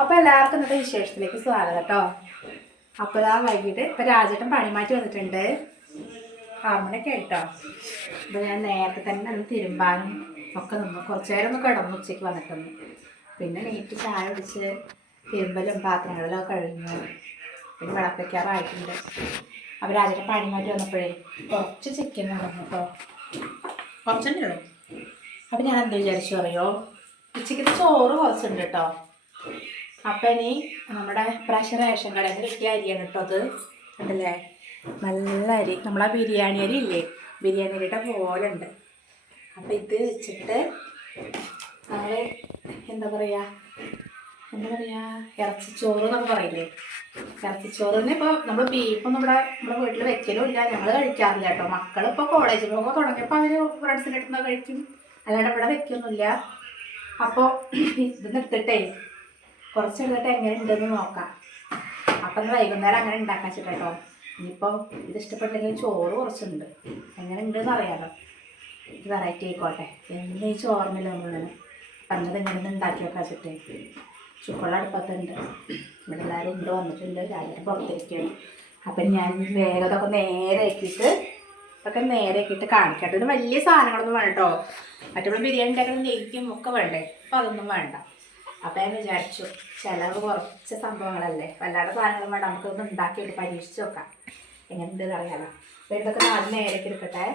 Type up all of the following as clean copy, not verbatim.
അപ്പോൾ എല്ലാവർക്കും ഇന്നത്തെ വിശേഷത്തിലേക്ക് സ്വാഗതം കേട്ടോ. അപ്പോൾ ആ വൈകിട്ട് ഇപ്പോൾ രാജേട്ടൻ പണി മാറ്റി വന്നിട്ടുണ്ട്. 6 മണിയൊക്കെ ആയിട്ടോ. അപ്പോൾ ഞാൻ നേരത്തെ തന്നെ ഒന്ന് തിരുമ്പാനും ഒക്കെ നിന്നു. കുറച്ച് നേരം ഒന്ന് കിടന്നു ഉച്ചയ്ക്ക് വന്നിട്ടൊന്ന്. പിന്നെ നീറ്റ് ചായ കുടിച്ച് തിരുമ്പലും പാത്രങ്ങളിലും കഴിഞ്ഞു. പിന്നെ വിളപ്പിക്കാറായിട്ടുണ്ട്. അപ്പോൾ രാജേട്ടൻ പണി മാറ്റി വന്നപ്പോഴേ കുറച്ച് ചിക്കൻ നടന്നു കേട്ടോ. കുറച്ചെന്നെ ഉള്ളൂ. അപ്പോൾ ഞാൻ എന്താ വിചാരിച്ചു അറിയോ, ഉച്ചയ്ക്ക് ചോറ് കുറച്ചുണ്ട് കേട്ടോ. അപ്പം ഇനി നമ്മുടെ പ്രഷർ റേഷൻ കടയിൽ നിന്ന് കിട്ടിയ അരിയാണ് കേട്ടോ. അത് ഉണ്ടല്ലേ, നല്ല അരി. നമ്മളാ ബിരിയാണി അരി ഇല്ലേ, ബിരിയാണി അരിയുടെ പോലെ ഉണ്ട്. അപ്പം ഇത് വെച്ചിട്ട് നമ്മൾ എന്താ പറയുക ഇറച്ചിച്ചോറ് എന്നൊക്കെ പറയില്ലേ. ഇറച്ചിച്ചോറിന് ഇപ്പോൾ നമ്മൾ ബീഫും നമ്മുടെ വീട്ടിൽ വെക്കലും ഇല്ല, ഞങ്ങൾ കഴിക്കാറില്ല കേട്ടോ. മക്കളിപ്പോൾ കോളേജിൽ പോകുമ്പോൾ തുടങ്ങിയപ്പോൾ അവർ ഫ്രണ്ട്സിൻ്റെ അടുത്ത് നിന്ന് കഴിക്കും, അല്ലാണ്ട് ഇവിടെ വെക്കൊന്നുമില്ല. അപ്പോൾ ഇത് നിർത്തിട്ടേ കുറച്ചെടുത്തിട്ട് എങ്ങനെ ഉണ്ടെന്ന് നോക്കാം. അപ്പം വൈകുന്നേരം അങ്ങനെ ഉണ്ടാക്കാൻ വെച്ചിട്ടോ. ഇനിയിപ്പോൾ ഇത് ഇഷ്ടപ്പെട്ടെങ്കിൽ ചോറ് കുറച്ചുണ്ട്, എങ്ങനെ ഉണ്ടെന്ന് അറിയാമല്ലോ. ഇത് വെറൈറ്റി ആയിക്കോട്ടെ. എന്നും ഈ ചോറിനില്ല നമ്മളിങ്ങനെ പണ്ടത് എങ്ങനെ ഉണ്ടാക്കി വെക്കാൻ വെച്ചിട്ടേ. ചുക്കുള്ള അടുപ്പത്തുണ്ട്. ഇവിടെ എല്ലാവരും ഉണ്ട്, വന്നിട്ടുണ്ട്. രാവിലെ പുറത്തിരിക്കുകയാണ്. അപ്പം ഞാൻ വേഗം ഇതൊക്കെ നേരെയാക്കിയിട്ട് കാണിക്കട്ടെ. ഇത് വലിയ സാധനങ്ങളൊന്നും വേണ്ട കേട്ടോ. മറ്റുള്ള ബിരിയാണി ഉണ്ടാക്കുന്ന നെയ്യും ഒക്കെ വേണ്ടേ, അപ്പം അതൊന്നും വേണ്ട. അപ്പം ഞാൻ വിചാരിച്ചു ചിലവ് കുറച്ച് സംഭവങ്ങളല്ലേ, വല്ലാതെ സാധനങ്ങളും വേണ്ട, നമുക്കൊന്ന് ഉണ്ടാക്കിയിട്ട് പരീക്ഷിച്ച് നോക്കാം എങ്ങനെയുണ്ടെന്ന് അറിയാമല്ലോ. അപ്പോൾ ഇതൊക്കെ നാല് നേരേക്ക് എടുക്കട്ടെ.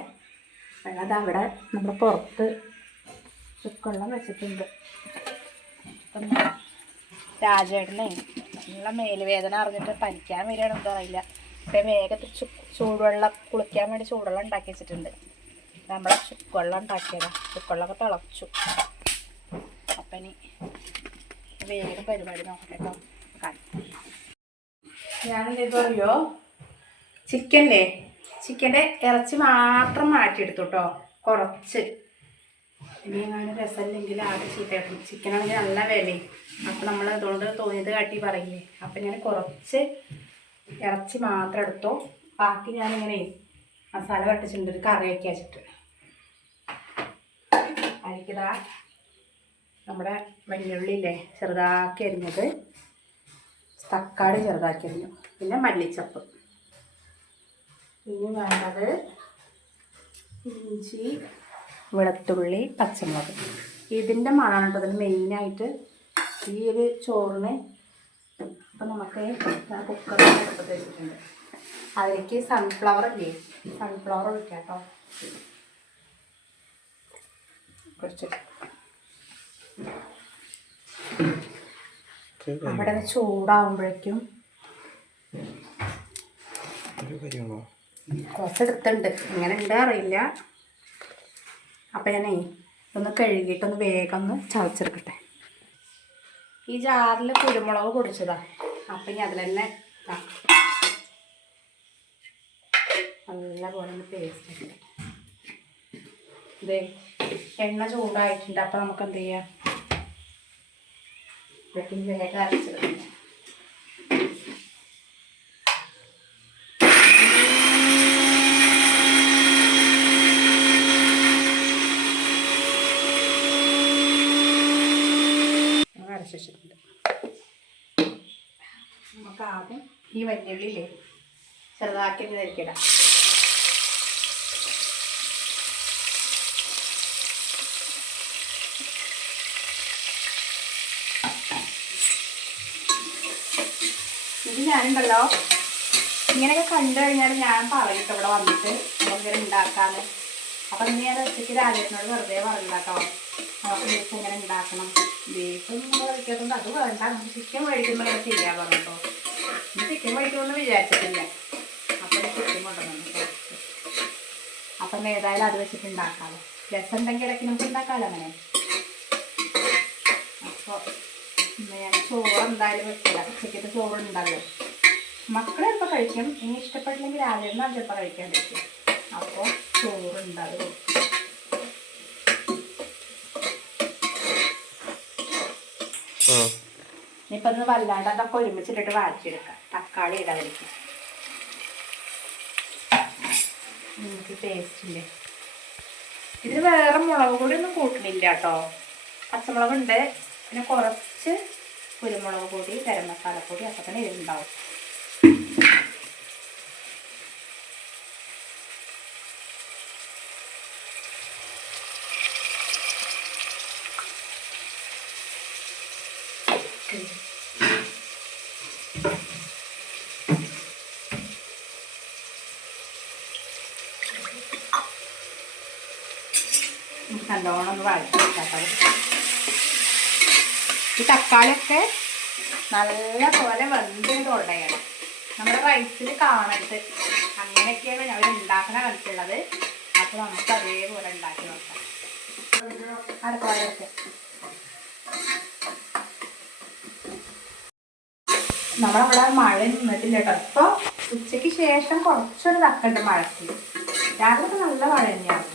വെള്ളം അവിടെ നമ്മുടെ പുറത്ത് ചുക്കുവെള്ളം വെച്ചിട്ടുണ്ട്. അപ്പം രാജേട്ടനെ നല്ല മേലുവേദന അറിഞ്ഞിട്ട് പനിക്കാൻ വരികയാണ്, എന്താ അറിയില്ല. അപ്പം വേഗത്തിൽ ചൂടുവെള്ളം കുളിക്കാൻ വേണ്ടി ചൂടുവെള്ളം ഉണ്ടാക്കി വെച്ചിട്ടുണ്ട്. നമ്മളെ ചുക്കുവെള്ളം ഉണ്ടാക്കിയതാണ്. ചുക്കുവെള്ളമൊക്കെ തിളച്ചു. അപ്പം ഇനി വേഗം പരിപാടി നോക്കട്ടെ കേട്ടോ. ഞാനെന്തെങ്കിലും അറിയോ, ചിക്കൻ്റെ ഇറച്ചി മാത്രം മാറ്റിയെടുത്തു കേട്ടോ. കുറച്ച് ഇനി അങ്ങനെ രസമില്ലെങ്കിൽ ആകെ ചീത്തയാക്കും. ചിക്കനാണെങ്കിൽ നല്ല വിലയും. അപ്പം നമ്മൾ അതുകൊണ്ട് തോന്നിയത് കാട്ടി പറയില്ലേ. അപ്പം ഞാൻ കുറച്ച് ഇറച്ചി മാത്രം എടുത്തു. ബാക്കി ഞാനിങ്ങനെ മസാല വട്ടിച്ചിട്ടുണ്ട്, ഒരു കറിയൊക്കെ വെച്ചിട്ട്. അതിലേക്കിതാ നമ്മുടെ വെള്ളുള്ളിയില്ലേ ചെറുതാക്കി അരിഞ്ഞത്, തക്കാളി ചെറുതാക്കി അരിഞ്ഞു, പിന്നെ മല്ലിച്ചപ്പ്. ഇനി വേണ്ടത് ഇഞ്ചി, വെളുത്തുള്ളി, പച്ചമുളക്. ഇതിൻ്റെ മണമാണ് കേട്ടോ അതിന് മെയിനായിട്ട് ഈ ഒരു ചോറിന്. അപ്പം നമുക്ക് കുക്കറിൽ എടുപ്പത്ത് വെച്ചിട്ടുണ്ട്. അതിലേക്ക് സൺഫ്ലവർ ഒഴിക്കാം കേട്ടോ. കുറച്ച് അവിടെ ചൂടാവുമ്പോഴേക്കും കുറച്ചെടുത്തുണ്ട്, എങ്ങനെ ഉണ്ട് അറിയില്ല. അപ്പം ഞാനേ ഒന്ന് കഴുകിയിട്ടൊന്ന് വേഗം ഒന്ന് ചതച്ചെടുക്കട്ടെ. ഈ ജാറിൽ കുരുമുളക് പൊടിച്ചതാ. അപ്പം ഇനി അതിൽ തന്നെ നല്ല പോലെ ഒന്ന് പേസ്റ്റ് ആക്കി. ഇതേ എണ്ണ ചൂടായിട്ടുണ്ട്. അപ്പം നമുക്ക് എന്ത് ചെയ്യാം, വേഗം അരച്ചെടുക്കാം. അരച്ചിട്ടുണ്ട്. നമുക്ക് ആദ്യം ഈ വെല്ലുള്ളിയില്ലേ ചെറുതാക്കി ധരിക്കിടാം. ഇത് ഞാനുണ്ടല്ലോ ഇങ്ങനെയൊക്കെ കണ്ടു കഴിഞ്ഞാൽ ഞാൻ പറയട്ടോ ഇവിടെ വന്നിട്ട് നമുക്കിങ്ങനെ ഉണ്ടാക്കാന്ന്. അപ്പം ഇന്ന് ഞാൻ ഉച്ചയ്ക്ക് രാജേട്ടനോട് വെറുതെ പറഞ്ഞില്ല കേട്ടോ, നമുക്ക് ബീഫ് എങ്ങനെ ഉണ്ടാക്കണം. ബീഫ് നമ്മൾ കഴിക്കാത്തതുകൊണ്ട് അത് വേണ്ട, നമുക്ക് ചിക്കൻ മേടിക്കുമ്പോൾ അങ്ങനെ ചെയ്യാൻ പറഞ്ഞു കേട്ടോ. ഇനി ചിക്കൻ മേടിക്കുമെന്ന് വിചാരിച്ചിട്ടില്ല. അപ്പം ചിക്കൻ കൊണ്ടുവന്നു കേട്ടോ. അപ്പം ഏതായാലും അത് വെച്ചിട്ട് ഉണ്ടാക്കാമല്ലോ. രസം ഉണ്ടെങ്കിൽ ഇടയ്ക്ക് നമുക്ക് ഉണ്ടാക്കാമല്ലോ അങ്ങനെ. അപ്പോൾ ഞാൻ ചോറ് എന്തായാലും വെക്കില്ല, ഉച്ചയ്ക്കത്തെ ചോറുണ്ടല്ലോ. മക്കൾ ചിലപ്പോൾ കഴിക്കും, ഇനി ഇഷ്ടപ്പെട്ടില്ലെങ്കിൽ രാവിലെ ചിലപ്പോൾ കഴിക്കാൻ പറ്റും. അപ്പോൾ ചോറുണ്ടാകും. ഇനിയിപ്പോൾ ഒന്ന് വല്ലാണ്ട് അതൊക്കെ ഒരുമിച്ചിട്ടിട്ട് വാറ്റിയെടുക്കാം. തക്കാളി ഇടാതിരിക്കും. നമുക്ക് ടേസ്റ്റില്ലേ. ഇതിന് വേറെ മുളക് പൊടി ഒന്നും കൂട്ടണില്ല കേട്ടോ. പച്ചമുളകുണ്ട്, പിന്നെ കുറച്ച് കുരുമുളക് പൊടി, ഗരം മസാലപ്പൊടി ഒക്കെ തന്നെ ഇതിലുണ്ടാവും. നല്ലോണം ഒന്ന് വഴറ്റിട്ടാൽ ഈ തക്കാളിയൊക്കെ നല്ല പോലെ വെന്ത് ഉടയണം. നമ്മുടെ റൈസിൽ കാണരുത്. അങ്ങനെയൊക്കെയാണ് ഞങ്ങൾ ഉണ്ടാക്കണ കണ്ടിട്ടുള്ളത്. അപ്പോൾ നമുക്ക് അതേപോലെ ഉണ്ടാക്കി നോക്കാം. അടുക്കളയൊക്കെ നമ്മളവിടെ മഴ നിന്നിട്ടില്ല കേട്ടോ. ഇപ്പോൾ ഉച്ചയ്ക്ക് ശേഷം കുറച്ചൊരു തക്കുണ്ട് മഴയ്ക്ക്. രാവിലെ നല്ല മഴ തന്നെയാണ്.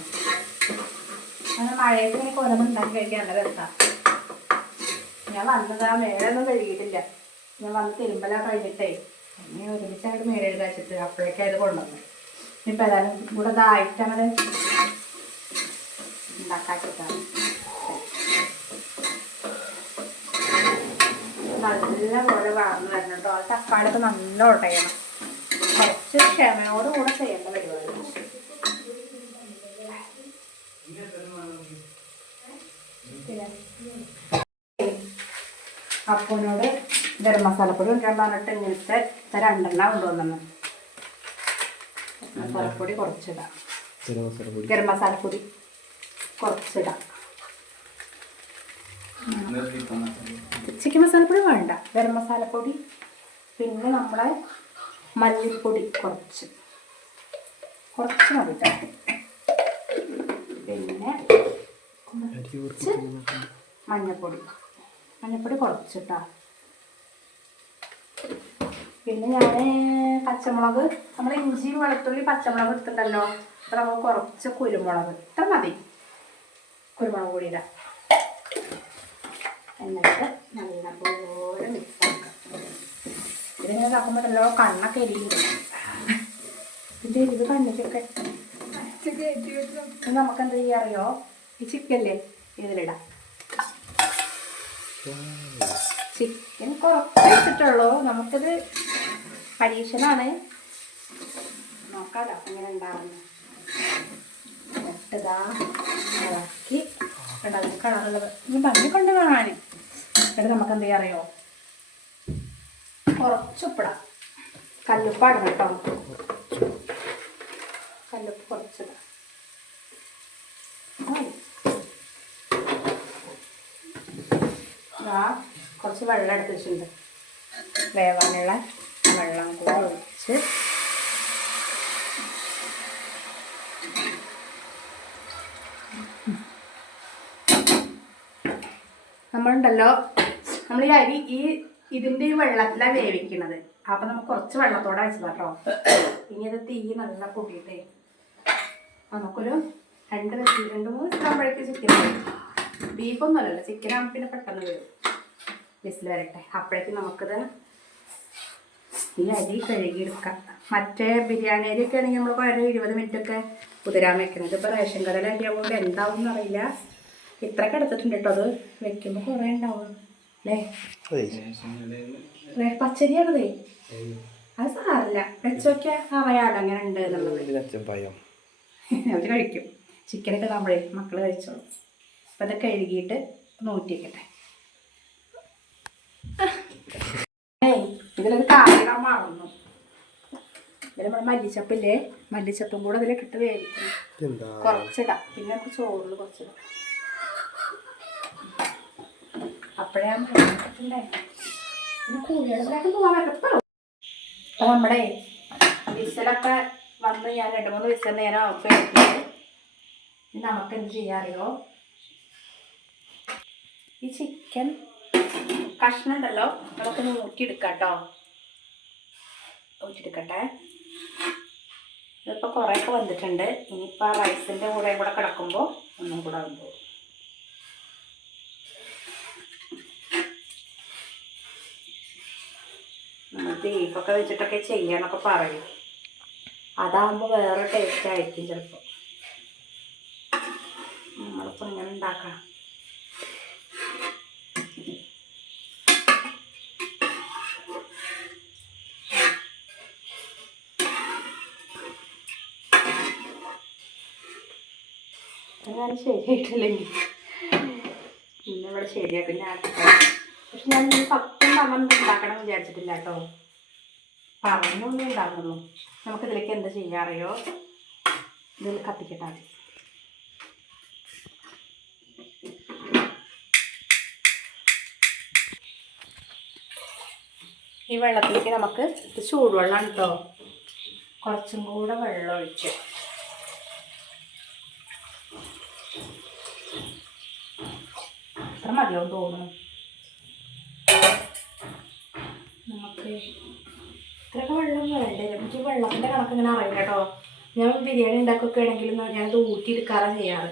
അങ്ങനെ മഴയൊക്കെ ഇങ്ങനെ കൊലം ഉണ്ടാക്കി കഴിക്കാൻ നല്ല രസമാണ്. ഞാൻ വന്നത് ആ മേളൊന്നും കഴുകിയിട്ടില്ല. ഞാൻ വന്ന് തിരുമ്പല കഴിഞ്ഞിട്ടേ അങ്ങനെ ഒരുമിച്ചായിട്ട് മേലെ കഴിച്ചിട്ട് അപ്പോഴേക്കും അത് കൊണ്ടുവന്നു. ഇപ്പം ഏതായാലും ഇവിടെ ഇതായിട്ട് അങ്ങനെ ഉണ്ടാക്കാച്ചിട്ടാണ്. നല്ല പോലെ വളർന്നു വരണം കേട്ടോ. ആ തക്കാളിയൊക്കെ നല്ല ഉടയണം. കുറച്ച് ക്ഷമയോടുകൂടെ ചെയ്യേണ്ട പരിപാടി. അപ്പനോട് ഗരം മസാലപ്പൊടി കൊണ്ടുവരാൻ പറഞ്ഞിട്ട് ഇങ്ങനത്തെ 2 കൊണ്ടുവന്നു. മസാലപ്പൊടി കുറച്ചിടാം. ഗരം മസാലപ്പൊടി കുറച്ചിടാം. ചിക്കൻ മസാലപ്പൊടി വേണ്ട, ഗരം മസാലപ്പൊടി. പിന്നെ നമ്മളെ മല്ലിപ്പൊടി കുറച്ച് മതി. പിന്നെ കുറച്ച് മഞ്ഞൾപ്പൊടി കുറച്ചിട്ടാ. പിന്നെ ഞാൻ പച്ചമുളക്, നമ്മൾ ഇഞ്ചിയും വെളുത്തുള്ളി പച്ചമുളക് എടുത്തിട്ടുണ്ടല്ലോ. അപ്പം നമുക്ക് കുറച്ച് കുരുമുളക് ഇത്ര മതി. കുരുമുളക് പൊടി ഇടാം. എന്നിട്ട് നല്ലപോലെ മിക്സ് ആക്കാം. ഇതിങ്ങനെ ആക്കുമ്പോഴല്ലോ കണ്ണൊക്കെ എരിയുണ്ട്. ഇതിൻ്റെ എരിവ് കണ്ണിക്കൊക്കെ. നമുക്ക് എന്താ ചെയ്യാ അറിയോ? ഈ ചിക്കല്ലേ ഇതിലിടാം. ചിക്കൻ കുറച്ച് വെച്ചിട്ടുള്ളൂ. നമുക്കിത് പരീക്ഷണമാണ്. നോക്കാലോ എങ്ങനെ ഉണ്ടാവുന്നു. ഇതാ ഇളക്കി അതിന് കളറുള്ളത് ഇനി ഭംഗി കൊണ്ട് കാണാൻ. എന്നിട്ട് നമുക്ക് എന്ത് ചെയ്യാൻ അറിയോ? കുറച്ച് ഉപ്പിടാം. കല്ലുപ്പാണ് കേട്ടോ. കല്ലുപ്പ് കുറച്ചിടാം. കുറച്ച് വെള്ളം എടുത്ത് വെച്ചിട്ടുണ്ട്. വേവാനുള്ള വെള്ളം കൂടെ ഒഴിച്ച് നമ്മളുണ്ടല്ലോ, നമ്മൾ ഈ അരി ഇതിൻ്റെ ഈ വെള്ളത്തിലാണ് വേവിക്കുന്നത്. അപ്പം നമുക്ക് കുറച്ച് വെള്ളത്തോടെ വെച്ചത് കേട്ടോ. ഇനി ഇത് തീ നല്ല കൂട്ടിയിട്ടേ നമുക്കൊരു 2-3 വിസിലാകുമ്പോഴേക്ക് ചിക്കൻ വരും. ബീഫൊന്നും അല്ലല്ലോ, ചിക്കനാകുമ്പോൾ പിന്നെ പെട്ടെന്ന് വരും. വിസിൽ വരട്ടെ. അപ്പോഴേക്കും നമുക്കിത് ഈ അരി കഴുകിയെടുക്കാം. മറ്റേ ബിരിയാണി അരിയൊക്കെ ആണെങ്കിൽ നമ്മൾ 20 മിനിറ്റൊക്കെ കുതിരാൻ വെക്കുന്നത്. ഇപ്പോൾ റേഷൻ കടയിലെ അരി ആവുകൊണ്ട് എന്താവും എന്നറിയില്ല. ഇത്രയൊക്കെ എടുത്തിട്ടുണ്ട് കേട്ടോ. അത് വെക്കുമ്പോൾ കുറേ ഉണ്ടാവും അല്ലേ? പച്ചരിയാണതേ. അത് സാറില്ല, വെച്ച് നോക്കിയാൽ അറിയാമല്ലോ അങ്ങനെ ഉണ്ട് എന്നുള്ളത്. അവർ കഴിക്കും. ചിക്കനൊക്കെ നമ്മളെ മക്കൾ കഴിച്ചോളൂ. അപ്പം അത് കഴുകിയിട്ട് നൂറ്റിക്കട്ടെ. ഇതിലൊരു കാര്യം മറന്നു. ഇതിൽ നമ്മുടെ മല്ലിച്ചപ്പില്ലേ, മല്ലിച്ചപ്പും കൂടെ ഇതിലേക്ക് ഇട്ട് വേവിക്കണം. കുറച്ചിടാം. പിന്നെ നമുക്ക് ചോറിൽ കുറച്ചിടാം. അപ്പോഴേ കൂടിയിടത്തിലേക്ക് പോകാൻ പറ്റപ്പോ. അപ്പം നമ്മുടെ വിസലൊക്കെ വന്ന് ഞാൻ 2-3 വിസൽ നേരം ഓഫ് ചെയ്തിട്ട് നമുക്ക് എന്ത് ചെയ്യാറിയോ? ഈ ചിക്കൻ കഷ്ണം ഉണ്ടല്ലോ, നമുക്ക് നോക്കിയെടുക്കാം കേട്ടോ. ഊറ്റിയെടുക്കട്ടെ. ഇതിപ്പോൾ കുറേയൊക്കെ വന്നിട്ടുണ്ട്. ഇനിയിപ്പോൾ ആ റൈസിൻ്റെ കൂടെ കിടക്കുമ്പോൾ ഒന്നും കൂടെ വന്നു. നമ്മൾ ബീഫൊക്കെ വെച്ചിട്ടൊക്കെ ചെയ്യാനൊക്കെ പറയും. അതാകുമ്പോൾ വേറെ ടേസ്റ്റ് ആയിരിക്കും ചിലപ്പോൾ. നമ്മളിപ്പോൾ ഇങ്ങനെ ഉണ്ടാക്കാം. ഞാൻ ശരിയായിട്ടില്ലെങ്കിൽ പിന്നെ ഇവിടെ ശരിയാക്കും ഞാൻ. പക്ഷെ ഞാൻ സത്യം പറഞ്ഞൊന്നും ഉണ്ടാക്കണം വിചാരിച്ചിട്ടില്ല കേട്ടോ. പറഞ്ഞൊന്നും ഉണ്ടാകുന്നു. നമുക്കിതിലേക്ക് എന്താ ചെയ്യാറിയോ, ഇതിൽ കത്തിക്കട്ടാ. ഈ വെള്ളത്തിലേക്ക് നമുക്ക് ചൂടുവെള്ളം കേട്ടോ, കുറച്ചും കൂടെ വെള്ളം ഒഴിച്ച് അത്ര മതിയാവും തോന്നുന്നു. നമുക്ക് ഇത്രയൊക്കെ വെള്ളം വേണ്ടേ? എനിക്ക് വെള്ളത്തിൻ്റെ കണക്ക് ഇങ്ങനെ അറിയില്ല കേട്ടോ. ഞാൻ ബിരിയാണി ഉണ്ടാക്കുകയൊക്കെ ആണെങ്കിലും ഞാനത് ഊറ്റിയെടുക്കാറാണ് ചെയ്യാറ്.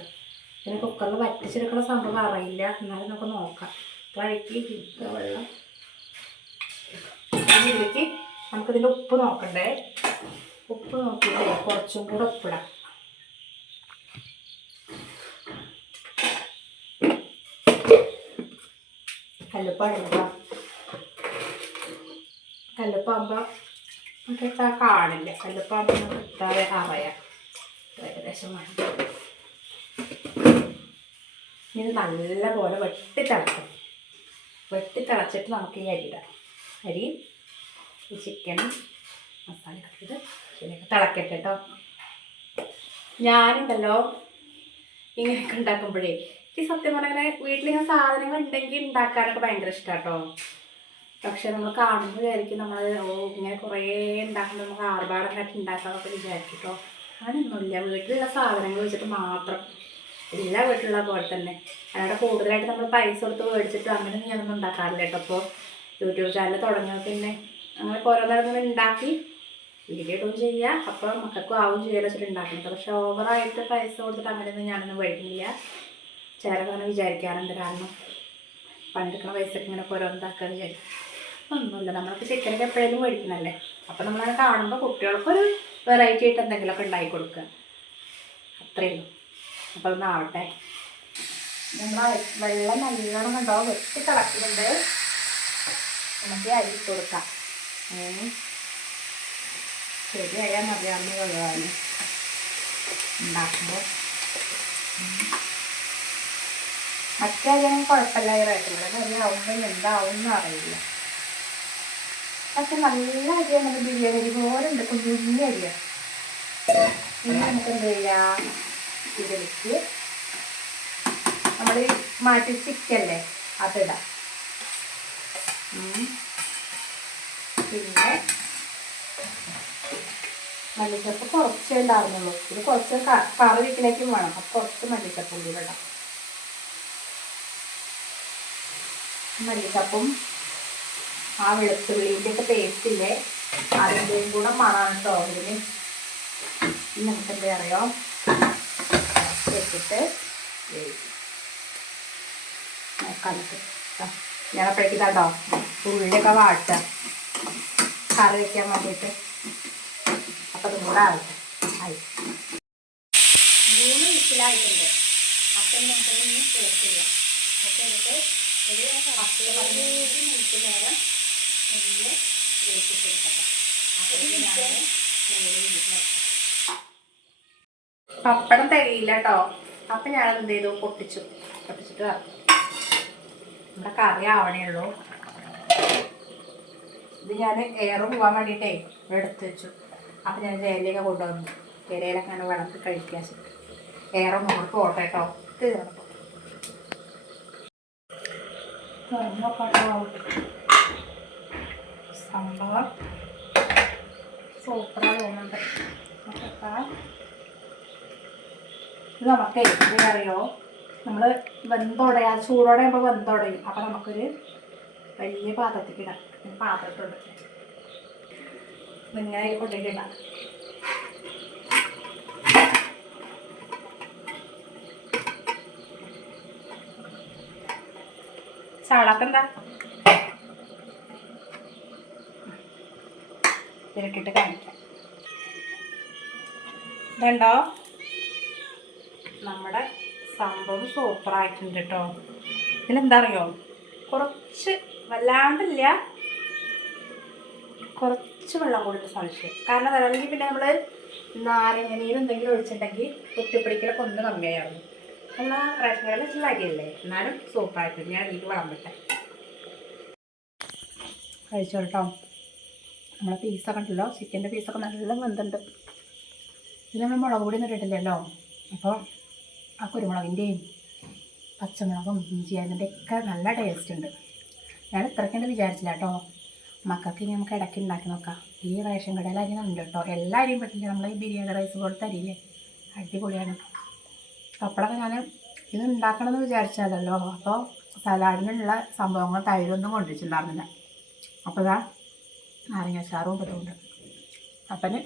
പിന്നെ കുക്കറിൽ വറ്റിച്ചെടുക്കുന്ന സംഭവം അറിയില്ല. എന്നാലും നമുക്ക് നോക്കാം. വഴറ്റി ഇത്ര വെള്ളം ഇതിലേക്ക് നമുക്കിതിൻ്റെ ഉപ്പ് നോക്കണ്ടേ. ഉപ്പ് നോക്കിയിട്ട് കുറച്ചും കൂടെ ഉപ്പിടാം. കല്ലുപ്പാടില്ല, കല്ലുപ്പാകുമ്പോൾ നമുക്ക് ഇട്ടാൽ കാണില്ല. കല്ലുപ്പാകുമ്പോൾ നമുക്ക് ഇട്ടാൽ അറിയാം ഏകദേശം വേണം. ഇത് നല്ലപോലെ വെട്ടിത്തിളക്കും. വെട്ടിത്തിളച്ചിട്ട് നമുക്ക് ഈ അരി ഇടാം. അരി ഈ ചിക്കനും മസാല ഇട്ടിട്ട് ഇതിലേക്ക് തിളക്കട്ടെ കേട്ടോ. ഞാനുണ്ടല്ലോ ഇങ്ങനെയൊക്കെ ഉണ്ടാക്കുമ്പോഴേ ഈ സത്യം പറഞ്ഞാൽ വീട്ടിലിങ്ങനെ സാധനങ്ങൾ ഉണ്ടെങ്കിൽ ഉണ്ടാക്കാനൊക്കെ ഭയങ്കര ഇഷ്ടമാണ് കേട്ടോ. പക്ഷെ നമ്മൾ കാണുമ്പോൾ വിചാരിക്കും നമ്മൾ ഇങ്ങനെ കുറേ ഉണ്ടാക്കുമ്പോൾ നമുക്ക് ആർഭാടമായിട്ട് ഉണ്ടാക്കാമെന്നൊക്കെ വിചാരിക്കും കേട്ടോ. അങ്ങനെയൊന്നുമില്ല. വീട്ടിലുള്ള സാധനങ്ങൾ വെച്ചിട്ട് മാത്രം എല്ലാ വീട്ടിലുള്ള പോലെ തന്നെ. അല്ലാതെ കൂടുതലായിട്ട് നമ്മൾ പൈസ കൊടുത്ത് മേടിച്ചിട്ട് അങ്ങനെയൊന്നും ഞാനൊന്നും ഉണ്ടാക്കാറില്ല കേട്ടോ. അപ്പോൾ യൂട്യൂബ് ചാനൽ തുടങ്ങിയാൽ പിന്നെ അങ്ങനെ ഓരോന്നോരോന്നും ഉണ്ടാക്കി വീഡിയോ ഇടുകയും ചെയ്യുക. അപ്പോൾ മക്കൾക്കും ആവും ചെയ്യാൻ വെച്ചിട്ട് ഉണ്ടാക്കുന്നത്. പക്ഷെ ഓവറായിട്ട് പൈസ കൊടുത്തിട്ട് അങ്ങനെയൊന്നും ഞാനൊന്നും മേടിക്കുന്നില്ല. ചിലരൊക്കെ അങ്ങനെ വിചാരിക്കാറുണ്ട്. കാരണം പണ്ടെടുക്കുന്ന പൈസക്ക് ഇങ്ങനെ ഓരോന്നാക്കാൻ വിചാരിക്കും. ഒന്നുമില്ല, നമ്മൾക്ക് ചിക്കനൊക്കെ എപ്പോഴേലും മേടിക്കണമല്ലേ. അപ്പോൾ നമ്മളങ്ങനെ കാണുമ്പോൾ കുട്ടികൾക്കൊരു വെറൈറ്റി ആയിട്ട് എന്തെങ്കിലുമൊക്കെ ഉണ്ടാക്കി കൊടുക്കുക, അത്രയേ ഉള്ളൂ. അപ്പോൾ ഒന്നാവട്ടെ. നമ്മൾ വെള്ളം നല്ലോണം കണ്ടോ വെട്ടി തിളക്കുന്നുണ്ട്. നമുക്ക് അരി ഇട്ട് കൊടുക്കാം. ശരിയായാൽ മതിയാവുന്ന വെള്ളമാണ് ഉണ്ടാക്കുമ്പോൾ. മറ്റേ അരിയാണെങ്കിൽ കുഴപ്പമില്ല. ഈ റേറ്റുള്ള അരി ആവുമ്പോൾ എന്താവും അറിയില്ല. പക്ഷെ നല്ല അരിയാണ്. നമുക്ക് ബിരിയാണി അരി പോലെ ഉണ്ട്. കുഞ്ഞി അരിയാണ്. ഇനി നമുക്ക് എന്ത് ചെയ്യാം, ഇതിലേക്ക് നമ്മൾ മാറ്റി ചിക്കല്ലേ അതിടാം. പിന്നെ മല്ലിച്ചപ്പ് കുറച്ചേ ഉണ്ടായിരുന്നുള്ളൂ. ഇത് കുറച്ച് കറി വീട്ടിലേക്കും വേണം. അപ്പോൾ കുറച്ച് മല്ലിച്ചപ്പും കൂടി ഇടാം. മല്ലിച്ചപ്പും ആ വെളുത്തുള്ളിൻ്റെ ഒക്കെ പേസ്റ്റില്ലേ അതിൻ്റെയും കൂടെ മണമാണ് കേട്ടോ ഇതിന്. നമുക്ക് എന്താ അറിയോ വെച്ചിട്ട് നോക്കാനിട്ട് ഞാനപ്പോഴേക്ക് ഇതാട്ടോ ഉള്ളിയൊക്കെ വാട്ടുക കറി വയ്ക്കാൻ വേണ്ടിയിട്ട്. അപ്പം അതും കൂടെ ആവട്ടെ. ആയി 3 വിസിലായിട്ടുണ്ട്. അപ്പം നമുക്കൊന്ന് ടേസ്റ്റ് ചെയ്യാം. ഒക്കെ എടുത്ത് ഒരു 10-15 മിനിറ്റ് നേരം ഒന്ന് വേവിച്ചെടുക്കട്ടെ. അപ്പോഴേക്കും ഞാൻ 3 മിനിറ്റ് വെക്കാം. പപ്പടം തികയില്ല കേട്ടോ. അപ്പം ഞാനത് എന്ത് ചെയ്തു, പൊട്ടിച്ചിട്ട് നമ്മുടെ കറി ആവണേ ഉള്ളൂ. ഇത് ഞാൻ എയർ പോകാൻ വേണ്ടിയിട്ടേ എടുത്ത് വെച്ചു. അപ്പം ഞാൻ ഇലയൊക്കെ കൊണ്ടുവന്നു. ഇലയിലൊക്കെ അങ്ങനെ വിളമ്പി കഴിക്കാൻ വെച്ചിട്ട് എയർ മുകളിൽ പോട്ടെ കേട്ടോ. തീർന്നു സംഭവം സൂപ്പറായി തോന്നുന്നുണ്ട്. ഇത് നമുക്ക് അറിയോ, നമ്മൾ വെന്തോടയാ ചൂടോടെ ആകുമ്പോൾ വെന്തോടയും. അപ്പോൾ നമുക്കൊരു വലിയ പാത്രത്തേക്ക് ഇടാം. പാത്രത്തോട് ഇങ്ങനെ കൊണ്ടിട്ടിടാം. സാളക്കെന്താ ഇതിലിട്ടിട്ട് കാണിക്കാം. ഇതുണ്ടോ, നമ്മുടെ സംഭവം സൂപ്പറായിട്ടുണ്ട് കേട്ടോ. ഇതിലെന്താ അറിയോ, കുറച്ച് വല്ലാണ്ടില്ല, കുറച്ച് വെള്ളം കൂടിയിട്ട് സംശയം. കാരണം അല്ലെങ്കിൽ പിന്നെ നമ്മൾ നാരങ്ങ നീര് എന്തെങ്കിലും ഒഴിച്ചിട്ടുണ്ടെങ്കിൽ പൊട്ടിപ്പിടിക്കലൊക്കെ ഒന്ന് കമ്മിയായിരുന്നു. എന്നാൽ റേഷൻ കടയിൽ വെച്ചുള്ള അരിയല്ലേ, എന്നാലും സൂപ്പറായിട്ട് ഞാൻ ഇതിലേക്ക് വിളമ്പട്ടെ. കഴിച്ചോട്ടോ. നമ്മളെ പീസൊക്കെ ഉണ്ടല്ലോ, ചിക്കൻ്റെ പീസൊക്കെ നല്ല വെന്തുണ്ട്. ഇത് നമ്മൾ മുളക് പൊടി ഒന്നും ഇട്ടിട്ടില്ലല്ലോ, അപ്പോൾ ആ കുരുമുളകിൻ്റെയും പച്ചമുളകും ഇഞ്ചി അതിൻ്റെ ഒക്കെ നല്ല ടേസ്റ്റ് ഉണ്ട്. ഞാൻ ഇത്രയ്ക്കൊന്നും വിചാരിച്ചില്ല കേട്ടോ. മക്കൾക്ക് ഇനി നമുക്ക് ഇടയ്ക്ക് ഉണ്ടാക്കി നോക്കാം. ഈ റേഷൻ കടയിൽ അരി ഉണ്ട് കേട്ടോ, എല്ലാ അരിയും പറ്റില്ല. നമ്മൾ ഈ ബിരിയാണി റൈസ് പോലത്തെ അരിയില്ലേ, അടിപൊളിയാണ്. അപ്പോഴൊക്കെ ഞാൻ ഇത് ഉണ്ടാക്കണമെന്ന് വിചാരിച്ചാലല്ലോ, അപ്പോൾ സലാഡിനുള്ള സംഭവങ്ങൾ തൈരൊന്നും കൊണ്ടുവച്ചിട്ടുണ്ടായിരുന്നില്ല. അപ്പോൾ ഇതാ നാരങ്ങാച്ചാറും ഇതുകൊണ്ട് അപ്പന്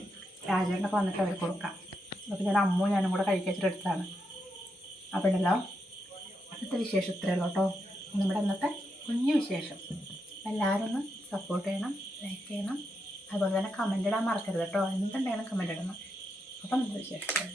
രാജേട്ടനൊക്കെ വന്നിട്ട് അവർ കൊടുക്കാം. അപ്പോൾ ഞാൻ ഞാനും കൂടെ കഴിക്കാച്ചിട്ടെടുത്താണ്. അപ്പോൾ ഉണ്ടല്ലോ ഇന്നത്തെ വിശേഷം ഇത്രയേ ഉള്ളൂ കേട്ടോ. നമ്മുടെ ഇന്നത്തെ കുഞ്ഞു വിശേഷം. എല്ലാവരും ഒന്ന് സപ്പോർട്ട് ചെയ്യണം, ലൈക്ക് ചെയ്യണം, അതുപോലെ തന്നെ കമൻ്റ് ഇടാൻ മറക്കരുത് കേട്ടോ. എന്തുണ്ടെങ്കിലും കമൻ്റ് ഇടണം. അപ്പം ഇന്നത്തെ വിശേഷം.